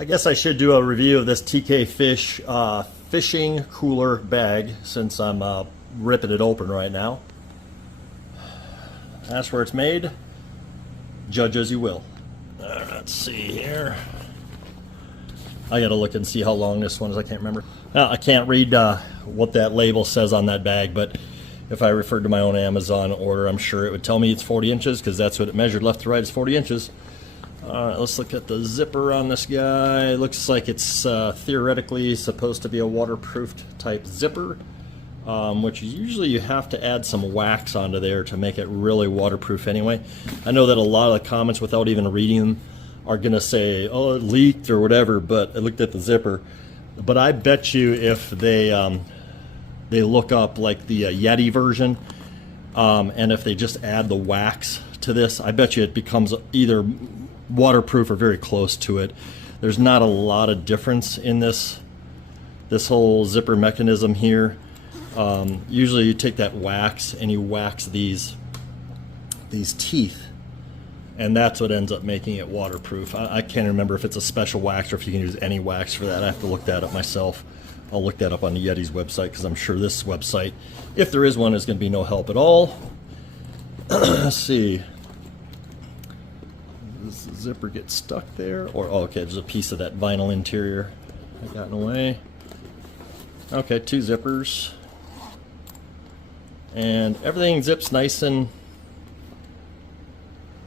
I guess I should do a review of this TK Fish fishing cooler bag since I'm ripping it open right now. That's where it's made. Judge as you will. Let's see here. I gotta look and see how long this one is. I can't remember. I can't read what that label says on that bag, but if I referred to my own Amazon order, I'm sure it would tell me it's 40 inches because that's what it measured left to right, is 40 inches. All right, let's look at the zipper on this guy. It looks like it's theoretically supposed to be a waterproofed type zipper, which usually you have to add some wax onto there to make it really waterproof anyway. I know that a lot of the comments, without even reading them, are gonna say, oh, it leaked or whatever, but I looked at the zipper. But I bet you if they look up like the Yeti version, and if they just add the wax to this, I bet you it becomes either waterproof or very close to it. There's not a lot of difference in this whole zipper mechanism here. Usually you take that wax and you wax these teeth, and that's what ends up making it waterproof. I can't remember if it's a special wax or if you can use any wax for that. I have to look that up myself. I'll look that up on the Yeti's website because I'm sure this website, if there is one, is going to be no help at all. Let's see. Does the zipper get stuck there? Or, oh, okay, there's a piece of that vinyl interior that got in the way. Okay, 2 zippers. And everything zips nice and...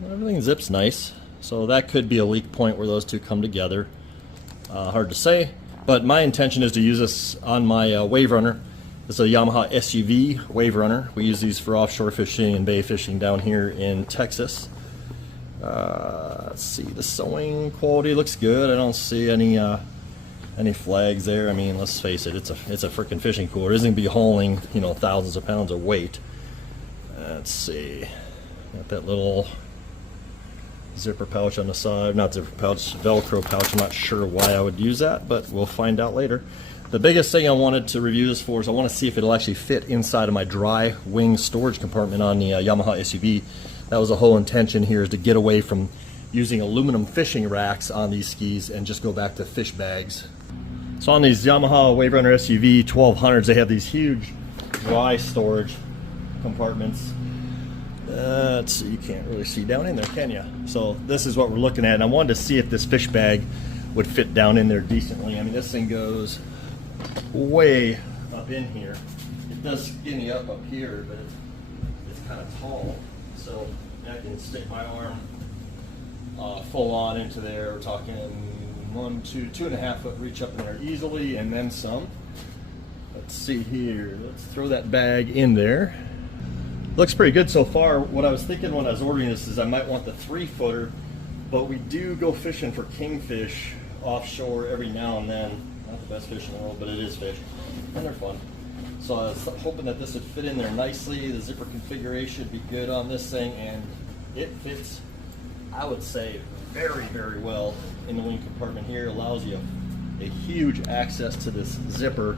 everything zips nice. So that could be a leak point where those two come together. Hard to say. But my intention is to use this on my WaveRunner. This is a Yamaha SUV WaveRunner. We use these for offshore fishing and bay fishing down here in Texas. Let's see, the sewing quality looks good. I don't see any flags there. I mean, let's face it, it's a freaking fishing cooler. It isn't gonna be hauling, you know, thousands of pounds of weight. Let's see, got that little zipper pouch on the side, not zipper pouch, Velcro pouch. I'm not sure why I would use that, but we'll find out later. The biggest thing I wanted to review this for is I want to see if it'll actually fit inside of my dry wing storage compartment on the Yamaha SUV. That was the whole intention here, is to get away from using aluminum fishing racks on these skis and just go back to fish bags. So on these Yamaha WaveRunner SUV 1200s, they have these huge dry storage compartments. Let's see, you can't really see down in there, can you? So this is what we're looking at, and I wanted to see if this fish bag would fit down in there decently. I mean, this thing goes way up in here. It does skinny up here, but it's kind of tall. So I can stick my arm full on into there. We're talking 2.5 foot reach up in there easily, and then some. Let's see here. Let's throw that bag in there. Looks pretty good so far. What I was thinking when I was ordering this is I might want the 3-footer, but we do go fishing for kingfish offshore every now and then. Not the best fish in the world, but it is fish, and they're fun. So I was hoping that this would fit in there nicely. The zipper configuration would be good on this thing, and it fits, I would say, very, very well in the wing compartment here. Allows you a huge access to this zipper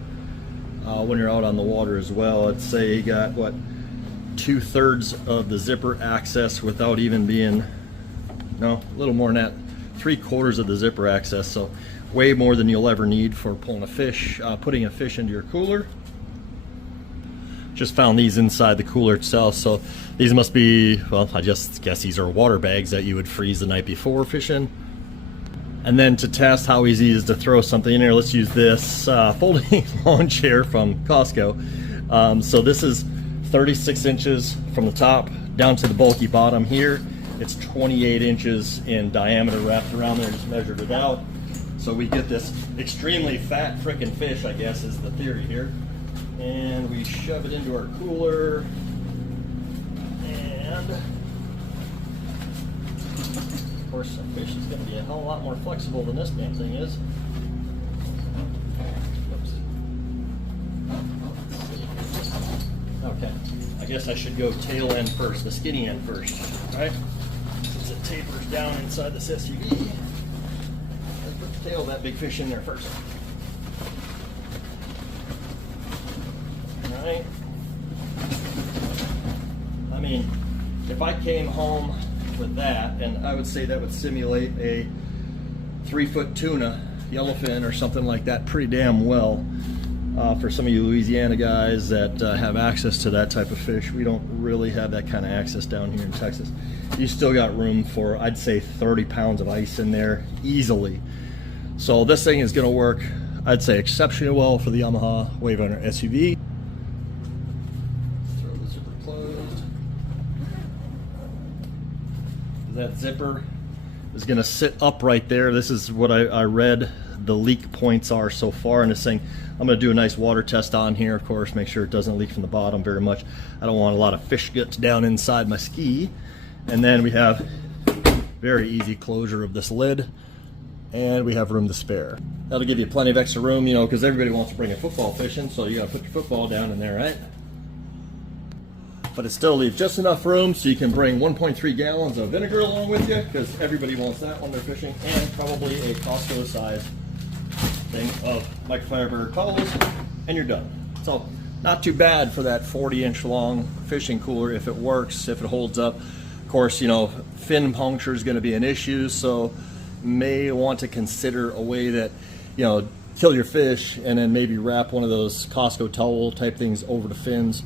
when you're out on the water as well. I'd say you got, what, 2/3 of the zipper access without even being, no, a little more than that, 3/4 of the zipper access. So way more than you'll ever need for pulling a fish, putting a fish into your cooler. Just found these inside the cooler itself, so these must be, well, I just guess these are water bags that you would freeze the night before fishing. And then to test how easy it is to throw something in there, let's use this folding lawn chair from Costco. So this is 36 inches from the top down to the bulky bottom here. It's 28 inches in diameter wrapped around there. Just measured it out. So we get this extremely fat frickin' fish, I guess is the theory here. And we shove it into our cooler. And of course, a fish is going to be a hell of a lot more flexible than this damn thing is. Okay, I guess I should go tail end first, the skinny end first, right? Since it tapers down inside this SUV, let's put the tail of that big fish in there first. All right. I mean, if I came home with that, and I would say that would simulate a 3-foot tuna, yellowfin or something like that pretty damn well. For some of you Louisiana guys that have access to that type of fish, we don't really have that kind of access down here in Texas. You still got room for, I'd say, 30 pounds of ice in there easily. So this thing is going to work, I'd say, exceptionally well for the Yamaha WaveRunner SUV. Throw the zipper closed. That zipper is going to sit up right there. This is what I read the leak points are so far in this thing. I'm going to do a nice water test on here, of course, make sure it doesn't leak from the bottom very much. I don't want a lot of fish guts down inside my ski. And then we have very easy closure of this lid, and we have room to spare. That'll give you plenty of extra room, you know, because everybody wants to bring a football fishing, so you got to put your football down in there, right? But it still leaves just enough room so you can bring 1.3 gallons of vinegar along with you, because everybody wants that when they're fishing, and probably a Costco size thing of microfiber towels, and you're done. So not too bad for that 40-inch long fishing cooler if it works, if it holds up. Of course, you know, fin puncture is going to be an issue, so may want to consider a way that, you know, kill your fish and then maybe wrap one of those Costco towel type things over the fins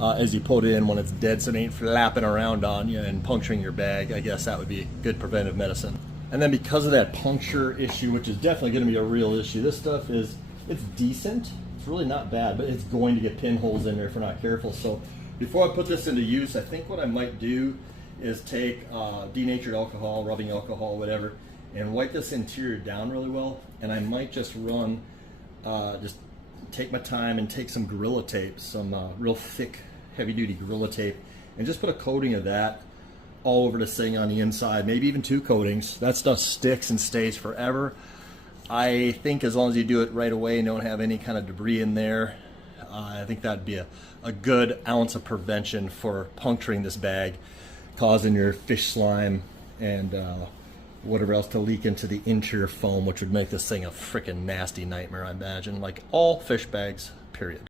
as you put it in when it's dead, so it ain't flapping around on you and puncturing your bag. I guess that would be good preventive medicine. And then because of that puncture issue, which is definitely going to be a real issue, this stuff is, it's decent. It's really not bad, but it's going to get pinholes in there if we're not careful. So before I put this into use, I think what I might do is take denatured alcohol, rubbing alcohol, whatever, and wipe this interior down really well. And I might just run, just take my time and take some Gorilla Tape, some real thick, heavy-duty Gorilla Tape, and just put a coating of that all over this thing on the inside, maybe even 2 coatings. That stuff sticks and stays forever. I think as long as you do it right away and don't have any kind of debris in there, I think that'd be a good ounce of prevention for puncturing this bag, causing your fish slime and whatever else to leak into the interior foam, which would make this thing a freaking nasty nightmare, I imagine, like all fish bags, period.